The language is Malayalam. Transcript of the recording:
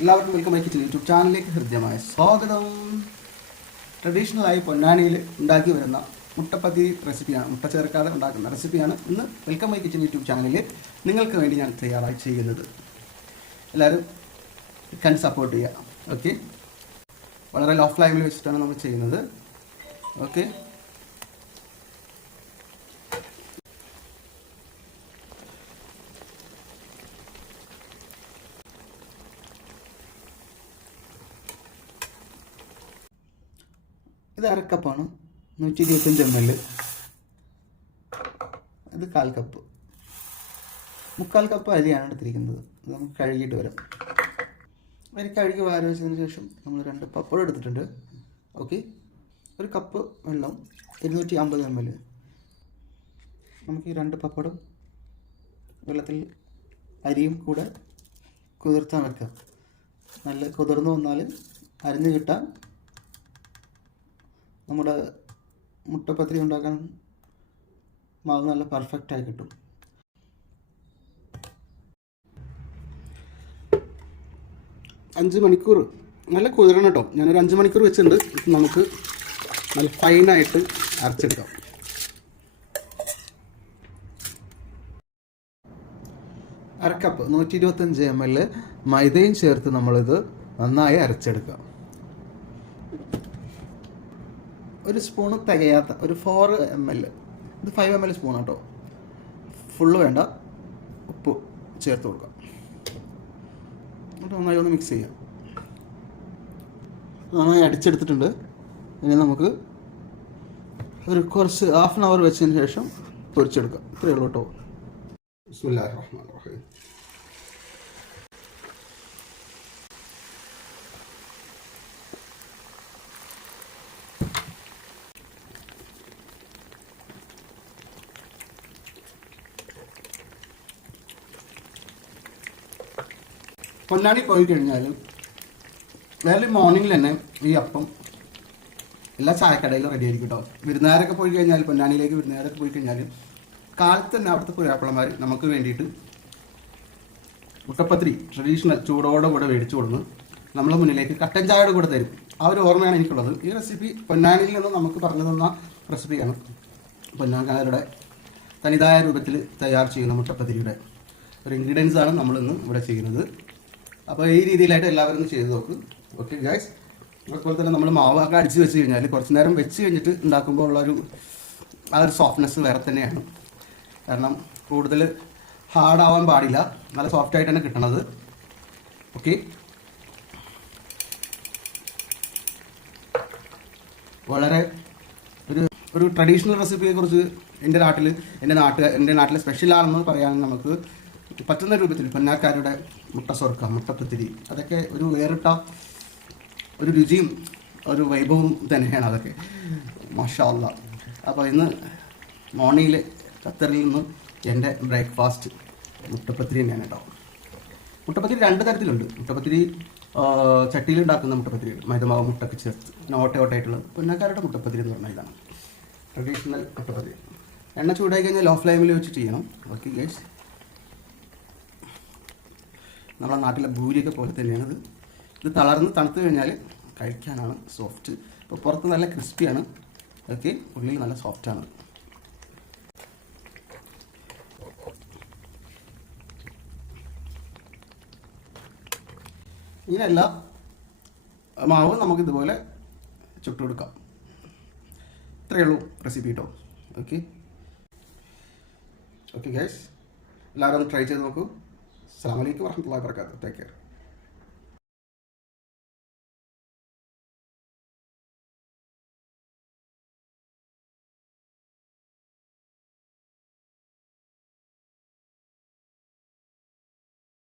എല്ലാവർക്കും വെൽക്കം ആയി കിച്ചൻ യൂട്യൂബ് ചാനലിലേക്ക് ഹൃദ്യമായ സ്വാഗതം. ട്രഡീഷണലായി പൊന്നാനിയിൽ ഉണ്ടാക്കി വരുന്ന മുട്ടപ്പത്തി റെസിപ്പിയാണ് മുട്ട ചേർക്കാതെ ഉണ്ടാക്കുന്ന റെസിപ്പിയാണ് ഇന്ന് വെൽക്കം മൈ കിച്ചൻ യൂട്യൂബ് ചാനലിൽ നിങ്ങൾക്ക് വേണ്ടി ഞാൻ തയ്യാറായി ചെയ്യുന്നത്. എല്ലാവരും കൺ സപ്പോർട്ട് ചെയ്യുക. ഓക്കെ വളരെ ലോ ഫ്ലൈമിൽ വെച്ചിട്ടാണ് നമ്മൾ ചെയ്യുന്നത്. ഓക്കെ ഇത് അരക്കപ്പാണ് നൂറ്റി ഇരുപത്തഞ്ച് എം എൽ ഇത് കാൽ കപ്പ് മുക്കാൽ കപ്പ് അരിയാണ് എടുത്തിരിക്കുന്നത്. അത് നമുക്ക് കഴുകിയിട്ട് വരാം. അരി കഴുകി വാര വെച്ചതിന് ശേഷം നമ്മൾ രണ്ട് പപ്പടം എടുത്തിട്ടുണ്ട്. ഓക്കെ ഒരു കപ്പ് വെള്ളം ഇരുന്നൂറ്റി അമ്പത് എം എൽ നമുക്ക് ഈ രണ്ട് പപ്പടം വെള്ളത്തിൽ അരിയും കൂടെ കുതിർത്താൻ വെക്കാം. നല്ല കുതിർന്ന് വന്നാൽ അരിഞ്ഞ് കിട്ടാൻ നമ്മുടെ മുട്ടപ്പത്തിരി ഉണ്ടാക്കാൻ മാവ് നല്ല പെർഫെക്റ്റ് ആയി കിട്ടും. അഞ്ച് മണിക്കൂർ നല്ല കുതിരണം കേട്ടോ. ഞാനൊരു അഞ്ച് മണിക്കൂർ വെച്ചിട്ടുണ്ട്. നമുക്ക് നല്ല ഫൈനായിട്ട് അരച്ചെടുക്കാം. അരക്കപ്പ് നൂറ്റി ഇരുപത്തഞ്ച് എം എൽ മൈദയും ചേർത്ത് നമ്മളിത് നന്നായി അരച്ചെടുക്കാം. ഒരു സ്പൂണ് തികയാത്ത ഒരു ഫോർ എം എൽ ഇത് ഫൈവ് എം എൽ സ്പൂൺ കേട്ടോ ഫുള്ള് വേണ്ട ഉപ്പ് ചേർത്ത് കൊടുക്കാം. എന്നിട്ട് നന്നായി ഒന്ന് മിക്സ് ചെയ്യാം. നന്നായി അടിച്ചെടുത്തിട്ടുണ്ട്. ഇനി നമുക്ക് ഒരു കുറച്ച് ഹാഫ് ആൻ അവർ വെച്ചതിന് ശേഷം പൊരിച്ചെടുക്കാം. ഇത്രയേ ഉള്ളൂ കേട്ടോ. പൊന്നാനി പോയി കഴിഞ്ഞാലും വേറെ മോർണിംഗിൽ തന്നെ ഈ അപ്പം എല്ലാ ചായക്കടയിലും റെഡി ആയിരിക്കും കേട്ടോ വിരുന്നുകാരൊക്കെ പോയി കഴിഞ്ഞാൽ പൊന്നാനിയിലേക്ക് വിരുന്നുകാരൊക്കെ പോയി കഴിഞ്ഞാൽ കാലത്ത് തന്നെ അവിടുത്തെ പുരാപ്പിളമാർ നമുക്ക് വേണ്ടിയിട്ട് മുട്ടപ്പത്തിരി ട്രഡീഷണൽ ചൂടോടെ കൂടെ മേടിച്ചു കൊടുന്ന് നമ്മളെ മുന്നിലേക്ക് കട്ടൻ ചായയുടെ കൂടെ തരും. ആ ഒരു ഓർമ്മയാണ് എനിക്കുള്ളത്. ഈ റെസിപ്പി പൊന്നാനിയിൽ നിന്ന് നമുക്ക് പറഞ്ഞു തന്ന റെസിപ്പിയാണ് പൊന്നാങ്കാരുടെ തനിതായ രൂപത്തിൽ തയ്യാർ ചെയ്യുന്ന മുട്ടപ്പത്തിരിയുടെ ഒരു ഇൻഗ്രീഡിയൻസാണ് നമ്മളിന്ന് ഇവിടെ ചെയ്യുന്നത്. അപ്പോൾ ഈ രീതിയിലായിട്ട് എല്ലാവരും ചെയ്ത് നോക്കും. ഓക്കെ ഗൈസ് അതുപോലെ തന്നെ നമ്മൾ മാവൊക്കെ അടിച്ച് വെച്ച് കഴിഞ്ഞാൽ കുറച്ച് നേരം വെച്ച് കഴിഞ്ഞിട്ട് ഉണ്ടാക്കുമ്പോൾ ഉള്ളൊരു ആ ഒരു സോഫ്റ്റ്നെസ് വേറെ തന്നെയാണ്. കാരണം കൂടുതൽ ഹാർഡാവാൻ പാടില്ല. നല്ല സോഫ്റ്റ് ആയിട്ട് തന്നെ കിട്ടണത്. ഓക്കെ വളരെ ഒരു ഒരു ട്രഡീഷണൽ റെസിപ്പിയെക്കുറിച്ച് എന്റെ നാട്ടിൽ എന്റെ നാട്ട് എന്റെ നാട്ടിൽ സ്പെഷ്യലാണെന്ന് പറയാൻ നമുക്ക് പറ്റുന്ന രൂപത്തിൽ പൊന്നാക്കാരുടെ മുട്ട സ്വർക്ക മുട്ടപ്പത്തിരി അതൊക്കെ ഒരു വേറിട്ട ഒരു രുചിയും ഒരു വൈഭവവും തന്നെയാണ് അതൊക്കെ. മഷാല്ല അപ്പോൾ ഇന്ന് മോർണിംഗിൽ ഖത്തറിൽ നിന്ന് എന്റെ ബ്രേക്ക്ഫാസ്റ്റ് മുട്ടപ്പത്തിരി തന്നെയാണ് കേട്ടോ. മുട്ടപ്പത്തിരി രണ്ട് തരത്തിലുണ്ട്. മുട്ടപ്പത്തിരി ചട്ടിയിൽ ഉണ്ടാക്കുന്ന മുട്ടപ്പത്തിരി മൈദമാവ് മുട്ടൊക്കെ ചേർത്ത് പിന്നെ ഓട്ട പൊന്നാക്കാരുടെ മുട്ടപ്പത്തിരി എന്ന് പറഞ്ഞാൽ ഇതാണ്. ട്രഡീഷണൽ മുട്ടപ്പത്തിരി എണ്ണ ചൂടായി കഴിഞ്ഞാൽ ലോ ഫ്ലെയിമിൽ വെച്ച് ചെയ്യണം. ഓക്കെ ഗൈസ് നമ്മുടെ നാട്ടിലെ ഭൂരിയൊക്കെ പോലെ തന്നെയാണ് ഇത് ഇത് തളർന്ന് തണുത്ത് കഴിഞ്ഞാൽ കഴിക്കാനാണ് സോഫ്റ്റ് ഇപ്പോൾ പുറത്ത് നല്ല ക്രിസ്പിയാണ് അതൊക്കെ ഉള്ളിൽ നല്ല സോഫ്റ്റാണ് ഇങ്ങനെയല്ല മാവ് നമുക്ക് ഇതുപോലെ ചുട്ടുകൊടുക്കാം ഇത്രയേ ഉള്ളൂ റെസിപ്പി കേട്ടോ ഓക്കെ ഓക്കെ ഗൈസ് എല്ലാവരും ഒന്ന് ട്രൈ ചെയ്ത് നോക്കൂ. Assalamualaikum warahmatullahi wabarakatuh. Take care.